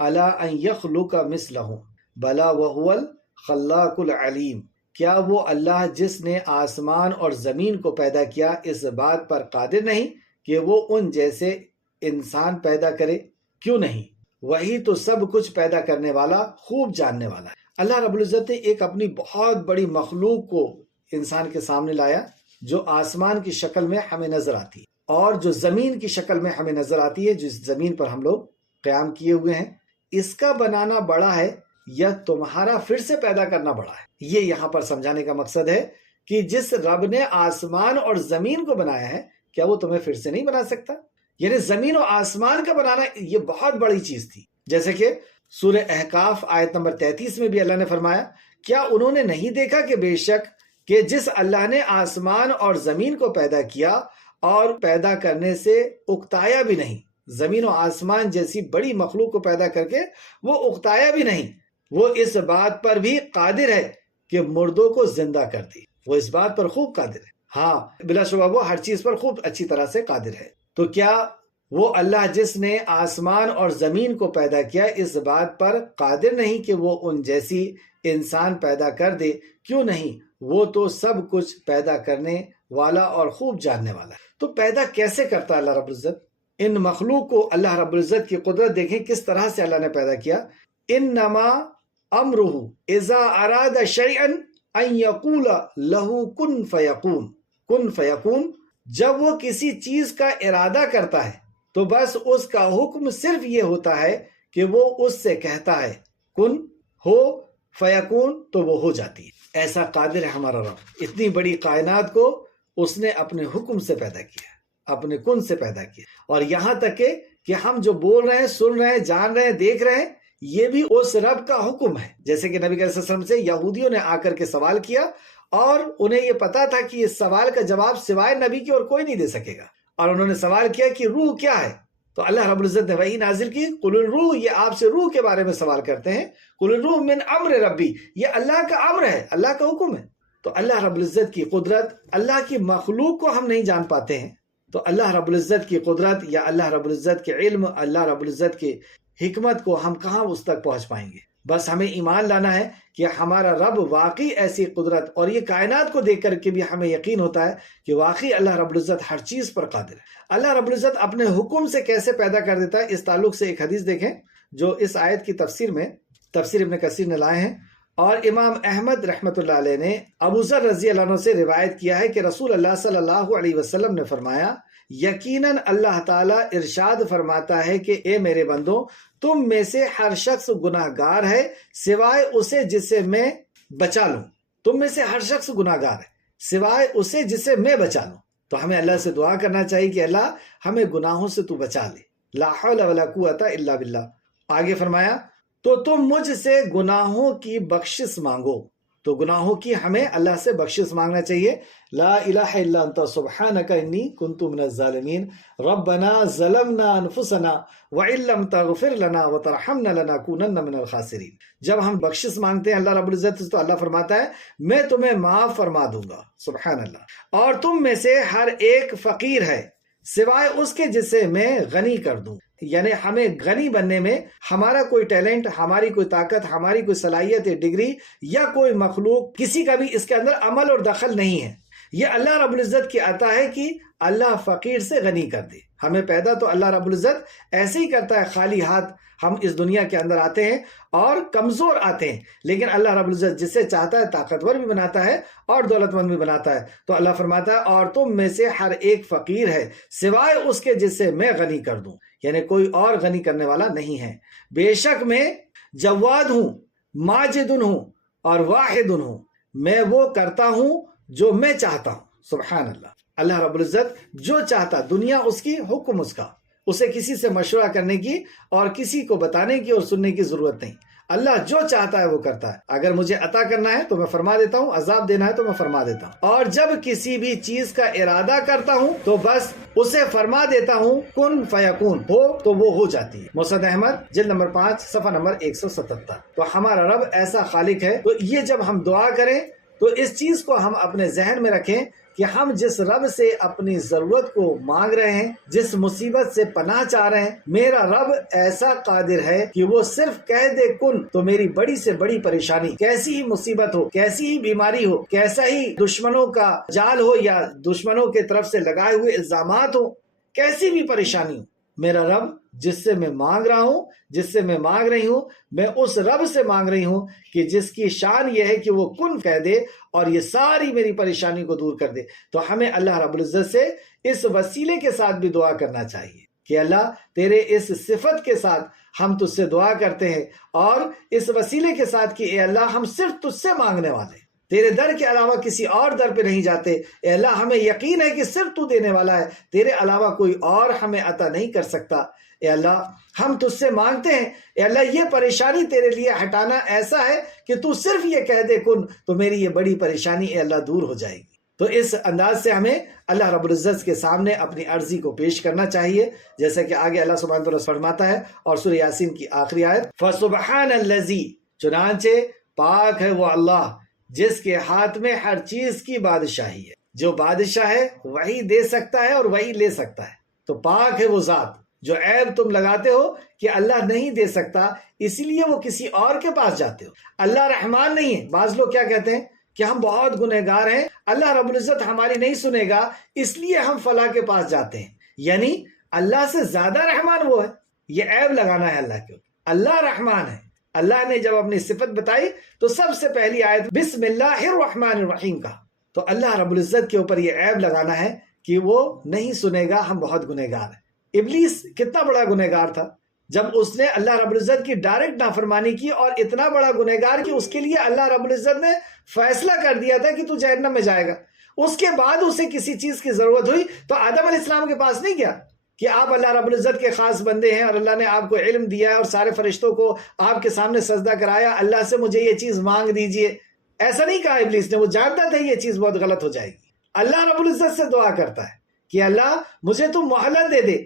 علی ان یخلق مثلهم بلا وهو الخلاق العلیم۔ کیا وہ اللہ جس نے آسمان اور زمین کو پیدا کیا اس بات پر قادر نہیں کہ وہ ان جیسے انسان پیدا کرے؟ کیوں نہیں، وہی تو سب کچھ پیدا کرنے والا، خوب جاننے والا ہے۔ اللہ رب العزت نے ایک اپنی بہت بڑی مخلوق کو انسان کے سامنے لایا، جو آسمان کی شکل میں ہمیں نظر آتی ہے اور جو زمین کی شکل میں ہمیں نظر آتی ہے، جس زمین پر ہم لوگ قیام کیے ہوئے ہیں۔ اس کا بنانا بڑا ہے یا تمہارا پھر سے پیدا کرنا بڑا ہے؟ یہ یہاں پر سمجھانے کا مقصد ہے کہ جس رب نے آسمان اور زمین کو بنایا ہے، کیا وہ تمہیں پھر سے نہیں بنا سکتا؟ یعنی زمین و آسمان کا بنانا یہ بہت بڑی چیز تھی۔ جیسے کہ سورہ احقاف آیت نمبر 33 میں بھی اللہ نے فرمایا، کیا انہوں نے نہیں دیکھا کہ بے شک کہ جس اللہ نے آسمان اور زمین کو پیدا کیا اور پیدا کرنے سے اکتایا بھی نہیں، زمین و آسمان جیسی بڑی مخلوق کو پیدا کر کے وہ اکتایا بھی نہیں، وہ اس بات پر بھی قادر ہے کہ مردوں کو زندہ کر دی، وہ اس بات پر خوب قادر ہے۔ ہاں بلا شبہ وہ ہر چیز پر خوب اچھی طرح سے قادر ہے۔ تو کیا وہ اللہ جس نے آسمان اور زمین کو پیدا کیا اس بات پر قادر نہیں کہ وہ ان جیسی انسان پیدا کر دے؟ کیوں نہیں، وہ تو سب کچھ پیدا کرنے والا اور خوب جاننے والا ہے۔ تو پیدا کیسے کرتا ہے اللہ رب العزت؟ ان مخلوق کو اللہ رب العزت کی قدرت دیکھیں کس طرح سے اللہ نے پیدا کیا۔ انما امرہ اذا اراد شیئا ان یقول لہ کن فیکون، کن فیکون، جب وہ کسی چیز کا ارادہ کرتا ہے تو بس اس کا حکم صرف یہ ہوتا ہے کہ وہ اس سے کہتا ہے کن ہو فیکون، تو وہ ہو جاتی ہے۔ ایسا قادر ہے ہمارا رب، اتنی بڑی کائنات کو اس نے اپنے حکم سے پیدا کیا، اپنے کن سے پیدا کیا، اور یہاں تک کہ ہم جو بول رہے ہیں، سن رہے ہیں، جان رہے ہیں، دیکھ رہے ہیں، یہ بھی اس رب کا حکم ہے۔ جیسے کہ نبی صلی اللہ علیہ وسلم سے یہودیوں نے آ کر کے سوال کیا، اور انہیں یہ پتا تھا کہ اس سوال کا جواب سوائے نبی کی اور کوئی نہیں دے سکے گا، اور انہوں نے سوال کیا کہ روح کیا ہے؟ تو اللہ رب العزت نے وحی نازل کی، قل الروح، یہ آپ سے روح کے بارے میں سوال کرتے ہیں، قل الروح من امر ربی، یہ اللہ کا امر ہے، اللہ کا حکم ہے۔ تو اللہ رب العزت کی قدرت، اللہ کی مخلوق کو ہم نہیں جان پاتے ہیں، تو اللہ رب العزت کی قدرت یا اللہ رب العزت کے علم، اللہ رب العزت کی حکمت کو ہم کہاں اس تک پہنچ پائیں گے؟ بس ہمیں ایمان لانا ہے کہ ہمارا رب واقعی ایسی قدرت، اور یہ کائنات کو دیکھ کر کے بھی ہمیں یقین ہوتا ہے کہ واقعی اللہ رب العزت ہر چیز پر قادر ہے۔ اللہ رب العزت اپنے حکم سے کیسے پیدا کر دیتا ہے، اس تعلق سے ایک حدیث دیکھیں جو اس آیت کی تفسیر میں تفسیر ابن کثیر نے لائے ہیں، اور امام احمد رحمۃ اللہ علیہ نے ابو ذر رضی اللہ عنہ سے روایت کیا ہے کہ رسول اللہ صلی اللہ علیہ وسلم نے فرمایا، یقیناً اللہ تعالیٰ ارشاد فرماتا ہے کہ اے میرے بندوں، تم میں سے ہر شخص گناہ گار ہے سوائے اسے جسے میں بچا لوں۔ تم میں سے ہر شخص گناہ گار ہے سوائے اسے جسے میں بچا لوں۔ تو ہمیں اللہ سے دعا کرنا چاہیے کہ اللہ ہمیں گناہوں سے تو بچا لے، لا حول ولا قوت الا باللہ۔ آگے فرمایا، تو تم مجھ سے گناہوں کی بخشش مانگو۔ تو گناہوں کی ہمیں اللہ سے بخشش مانگنا چاہیے۔ لا الہ الا انت سبحانک انی کنت من الظالمین، ربنا ظلمنا انفسنا وان لم تغفر لنا وترحمنا لنکونن من الخاسرین۔ جب ہم بخشش مانگتے ہیں اللہ رب العزت سے تو اللہ فرماتا ہے میں تمہیں معاف فرما دوں گا، سبحان اللہ، اور تم میں سے ہر ایک فقیر ہے سوائے اس کے جسے میں غنی کر دوں۔ یعنی ہمیں غنی بننے میں ہمارا کوئی ٹیلنٹ، ہماری کوئی طاقت، ہماری کوئی صلاحیت، ڈگری یا کوئی مخلوق، کسی کا بھی اس کے اندر عمل اور دخل نہیں ہے۔ یہ اللہ رب العزت کی عطا ہے کہ اللہ فقیر سے غنی کر دے۔ ہمیں پیدا تو اللہ رب العزت ایسے ہی کرتا ہے، خالی ہاتھ ہم اس دنیا کے اندر آتے ہیں اور کمزور آتے ہیں، لیکن اللہ رب العزت جسے چاہتا ہے طاقتور بھی بناتا ہے اور دولت مند بھی بناتا ہے۔ تو اللہ فرماتا ہے اور تم میں سے ہر ایک فقیر ہے سوائے اس کے جسے میں غنی کر دوں۔ یعنی کوئی اور غنی کرنے والا نہیں ہے. بے شک میں جواد ہوں، ماجد ہوں اور واحد ہوں، میں وہ کرتا ہوں جو میں چاہتا ہوں. سبحان اللہ. اللہ رب العزت جو چاہتا، دنیا اس کی، حکم اس کا، اسے کسی سے مشورہ کرنے کی اور کسی کو بتانے کی اور سننے کی ضرورت نہیں. اللہ جو چاہتا ہے وہ کرتا ہے. اگر مجھے عطا کرنا ہے تو میں فرما دیتا ہوں، عذاب دینا ہے تو میں فرما دیتا ہوں. اور جب کسی بھی چیز کا ارادہ کرتا ہوں تو بس اسے فرما دیتا ہوں کن فیکون، ہو تو وہ ہو جاتی ہے. مسند احمد جلد نمبر 5 صفحہ نمبر 177. تو ہمارا رب ایسا خالق ہے. تو یہ جب ہم دعا کریں تو اس چیز کو ہم اپنے ذہن میں رکھیں کہ ہم جس رب سے اپنی ضرورت کو مانگ رہے ہیں، جس مصیبت سے پناہ چاہ رہے ہیں، میرا رب ایسا قادر ہے کہ وہ صرف کہہ دے کن تو میری بڑی سے بڑی پریشانی، کیسی ہی مصیبت ہو، کیسی ہی بیماری ہو، کیسا ہی دشمنوں کا جال ہو یا دشمنوں کی طرف سے لگائے ہوئے الزامات ہو، کیسی بھی پریشانی ہو، میرا رب جس سے میں مانگ رہا ہوں، جس سے میں مانگ رہی ہوں، میں اس رب سے مانگ رہی ہوں کہ جس کی شان یہ ہے کہ وہ کن کہہ دے اور یہ ساری میری پریشانی کو دور کر دے. تو ہمیں اللہ رب العزت سے اس وسیلے کے ساتھ بھی دعا کرنا چاہیے کہ اللہ تیرے اس صفت کے ساتھ ہم تجھ سے دعا کرتے ہیں اور اس وسیلے کے ساتھ کہ اے اللہ ہم صرف تجھ سے مانگنے والے، تیرے در کے علاوہ کسی اور در پہ نہیں جاتے. اے اللہ ہمیں یقین ہے کہ صرف تو دینے والا ہے، تیرے علاوہ کوئی اور ہمیں عطا نہیں کر سکتا. اے اللہ ہم تجھ سے مانگتے ہیں، اے اللہ یہ پریشانی تیرے لیے ہٹانا ایسا ہے کہ تو صرف یہ کہہ دے کن تو میری یہ بڑی پریشانی اے اللہ دور ہو جائے گی. تو اس انداز سے ہمیں اللہ رب العزت کے سامنے اپنی عرضی کو پیش کرنا چاہیے، جیسا کہ آگے اللہ سبحانہ وتعالی فرماتا ہے اور سورہ یاسین کی آخری آیت فَسُبْحَانَ الَّذِي، چنانچہ پاک ہے وہ اللہ جس کے ہاتھ میں ہر چیز کی بادشاہی ہے. جو بادشاہ ہے وہی دے سکتا ہے اور وہی لے سکتا ہے. تو پاک ہے وہ ذات. جو عیب تم لگاتے ہو کہ اللہ نہیں دے سکتا اسی لیے وہ کسی اور کے پاس جاتے ہو. اللہ رحمان نہیں ہے. بعض لوگ کیا کہتے ہیں کہ ہم بہت گنہگار ہیں، اللہ رب العزت ہماری نہیں سنے گا اس لیے ہم فلاں کے پاس جاتے ہیں. یعنی اللہ سے زیادہ رحمان وہ ہے. یہ عیب لگانا ہے اللہ کے اوپر. اللہ رحمان ہے. اللہ نے جب اپنی صفت بتائی تو سب سے پہلی آیت بسم اللہ الرحمن الرحیم کا. تو اللہ رب العزت کے اوپر یہ عیب لگانا ہے کہ وہ نہیں سنے گا، ہم بہت گنہگار ہیں. ابلیس کتنا بڑا گنہگار تھا جب اس نے اللہ رب العزت کی ڈائریکٹ نافرمانی کی، اور اتنا بڑا گنہگار کہ اس کے لیے اللہ رب العزت نے فیصلہ کر دیا تھا کہ تو جہنم میں جائے گا. اس کے بعد اسے کسی چیز کی ضرورت ہوئی تو آدم علیہ السلام کے پاس نہیں گیا کہ آپ اللہ رب العزت کے خاص بندے ہیں اور اللہ نے آپ کو علم دیا ہے اور سارے فرشتوں کو آپ کے سامنے سجدہ کرایا، اللہ سے مجھے یہ چیز مانگ دیجئے. ایسا نہیں کہا ابلیس نے. وہ جانتا تھا یہ چیز بہت غلط ہو جائے گی. اللہ رب العزت سے دعا کرتا ہے کہ اللہ مجھے تو مہلت دے دے،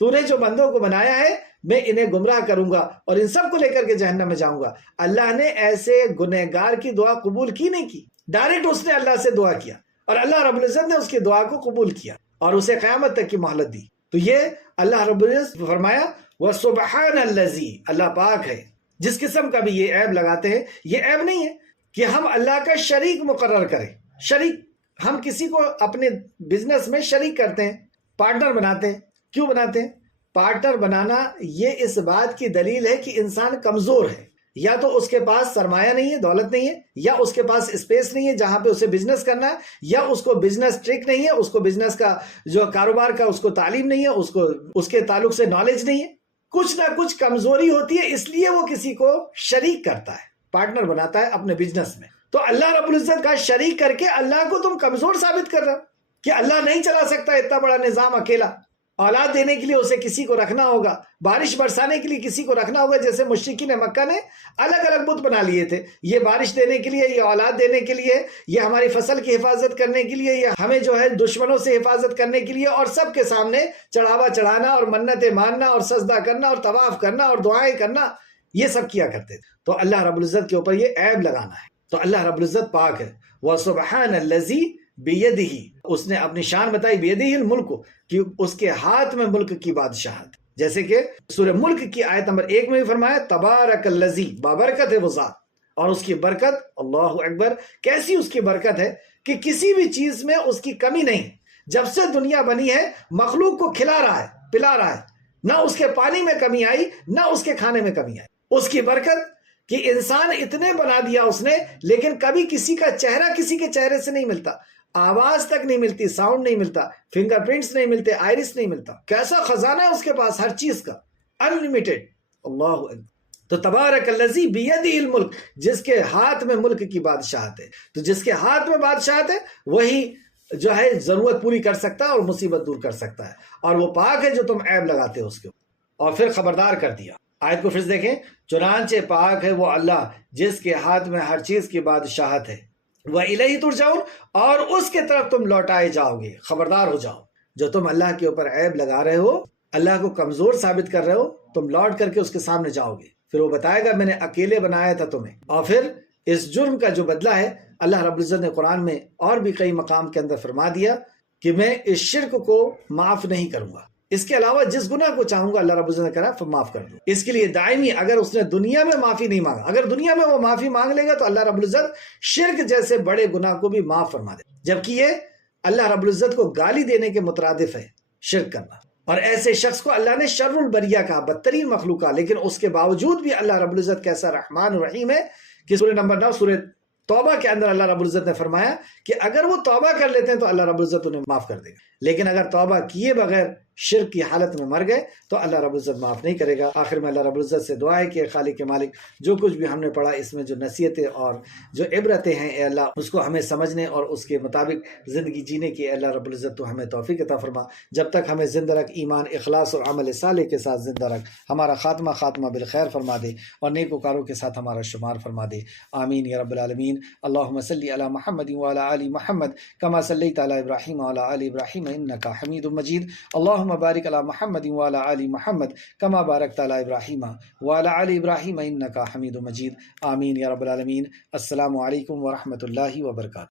تو نے جو بندوں کو بنایا ہے میں انہیں گمراہ کروں گا اور ان سب کو لے کر کے جہنم میں جاؤں گا. اللہ نے ایسے گنہگار کی دعا قبول کی نہیں کی. ڈائریکٹ اس نے اللہ سے دعا کیا اور اللہ رب العزت نے اس کی دعا کو قبول کیا اور اسے قیامت تک کی مہلت دی. تو یہ اللہ رب العزت فرمایا وَسُبْحَانَ الَّذِي، اللہ پاک ہے. جس قسم کا بھی یہ عیب لگاتے ہیں، یہ عیب نہیں ہے کہ ہم اللہ کا شریک مقرر کریں. شریک، ہم کسی کو اپنے بزنس میں شریک کرتے ہیں، پارٹنر بناتے ہیں. کیوں بناتے ہیں؟ پارٹنر بنانا یہ اس بات کی دلیل ہے کہ انسان کمزور ہے. یا تو اس کے پاس سرمایہ نہیں ہے، دولت نہیں ہے، یا اس کے پاس اسپیس نہیں ہے جہاں پہ اسے بزنس کرنا ہے، یا اس کو بزنس ٹرک نہیں ہے، اس کو بزنس کا جو کاروبار کا اس کو تعلیم نہیں ہے، اس کے تعلق سے نالج نہیں ہے. کچھ نہ کچھ کمزوری ہوتی ہے، اس لیے وہ کسی کو شریک کرتا ہے، پارٹنر بناتا ہے اپنے بزنس میں. تو اللہ رب العزت کا شریک کر کے اللہ کو تم کمزور ثابت کر رہا کہ اللہ نہیں چلا سکتا اتنا بڑا نظام اکیلا. اولاد دینے کے لیے اسے کسی کو رکھنا ہوگا، بارش برسانے کے لیے کسی کو رکھنا ہوگا. جیسے مشرکین مکہ نے الگ الگ بت بنا لیے تھے، یہ بارش دینے کے لیے، یہ اولاد دینے کے لیے، یہ ہماری فصل کی حفاظت کرنے کے لیے، یہ ہمیں جو ہے دشمنوں سے حفاظت کرنے کے لیے، اور سب کے سامنے چڑھاوا چڑھانا اور منتیں ماننا اور سجدہ کرنا اور طواف کرنا اور دعائیں کرنا، یہ سب کیا کرتے تھے. تو اللہ رب العزت کے اوپر یہ عیب لگانا ہے. تو اللہ رب العزت پاک ہے. وَسُبْحَانَ الَّذِي بِيَدِهِ، اس نے اپنی شان بتائی بِيَدِهِ الْمُلْكُ، کہ اس کے ہاتھ میں ملک کی بادشاہت. جیسے کہ سورہ ملک کی آیت نمبر 1 میں بھی فرمایا تبارک الذی، بابرکت ہے وہ ذات. اور اس کی برکت، اللہ اکبر، کیسی اس کی برکت ہے کہ کسی بھی چیز میں اس کی کمی نہیں. جب سے دنیا بنی ہے مخلوق کو کھلا رہا ہے، پلا رہا ہے. نہ اس کے پانی میں کمی آئی، نہ اس کے کھانے میں کمی آئی. اس کی برکت کہ انسان اتنے بنا دیا اس نے، لیکن کبھی کسی کا چہرہ کسی کے چہرے سے نہیں ملتا. آواز تک نہیں ملتی، ساؤنڈ نہیں ملتا، فنگر پرنٹس نہیں ملتے، آئرس نہیں ملتا. کیسا خزانہ ہے اس کے پاس ہر چیز کا، انلمیٹڈ. اللہ اکبر. تو تبارک الذی بیدہ الملک، جس کے ہاتھ میں ملک کی بادشاہت ہے. تو جس کے ہاتھ میں بادشاہت ہے وہی جو ہے ضرورت پوری کر سکتا ہے اور مصیبت دور کر سکتا ہے. اور وہ پاک ہے جو تم عیب لگاتے ہو اس کے. اور پھر خبردار کر دیا. آیت کو پھر دیکھیں، چنانچہ پاک ہے وہ اللہ جس کے ہاتھ میں ہر چیز کی بادشاہت ہے. وَإِلَيْهِ تُرْجَعُونَ، اور اس کے طرف تم لوٹائے جاؤ گے. خبردار ہو جاؤ، جو تم اللہ کے اوپر عیب لگا رہے ہو، اللہ کو کمزور ثابت کر رہے ہو، تم لوٹ کر کے اس کے سامنے جاؤ گے. پھر وہ بتائے گا میں نے اکیلے بنایا تھا تمہیں. اور پھر اس جرم کا جو بدلہ ہے اللہ رب العزت نے قرآن میں اور بھی کئی مقام کے اندر فرما دیا کہ میں اس شرک کو معاف نہیں کروں گا. اس کے علاوہ جس گناہ کو چاہوں گا اللہ رب العزت نے کرا تو معاف کر دوں. اس کے لیے دائمی، اگر اس نے دنیا میں معافی نہیں مانگا، اگر دنیا میں وہ معافی مانگ لے گا تو اللہ رب العزت شرک جیسے بڑے گناہ کو بھی معاف فرما دے. جبکہ یہ اللہ رب العزت کو گالی دینے کے مترادف ہے شرک کرنا. اور ایسے شخص کو اللہ نے شر البریہ کہا، بدترین مخلوق کہا. لیکن اس کے باوجود بھی اللہ رب العزت کیسا رحمان الرحیم ہے کہ سورہ نمبر 9 سورہ توبہ کے اندر اللہ رب العزت نے فرمایا کہ اگر وہ توبہ کر لیتے ہیں تو اللہ رب العزت انہیں معاف کر دے گا. لیکن اگر توبہ کیے بغیر شرک کی حالت میں مر گئے تو اللہ رب العزت معاف نہیں کرے گا. آخر میں اللہ رب العزت سے دعا ہے کہ خالق کے مالک، جو کچھ بھی ہم نے پڑھا اس میں جو نصیحتیں اور جو عبرتیں ہیں اے اللہ، اس کو ہمیں سمجھنے اور اس کے مطابق زندگی جینے کی اے اللہ رب العزت تو ہمیں توفیق عطا فرما. جب تک ہمیں زندہ رکھ، ایمان، اخلاص اور عمل صالح کے ساتھ زندہ رکھ. ہمارا خاتمہ بالخیر فرما دے اور نیکوکاروں کے ساتھ ہمارا شمار فرما دے. آمین یا رب العالمین. اللہم صلی علی محمد وعلی آل محمد کما صلیت علی ابراہیم وعلی آل ابراہیم انک حمید مجید. اللہم بارک علی محمد وعلی آل محمد کما بارکت علی ابراہیم وعلی آل ابراہیم انک حمید مجید. آمین یا رب العالمین. السلام علیکم ورحمۃ اللہ وبرکاتہ.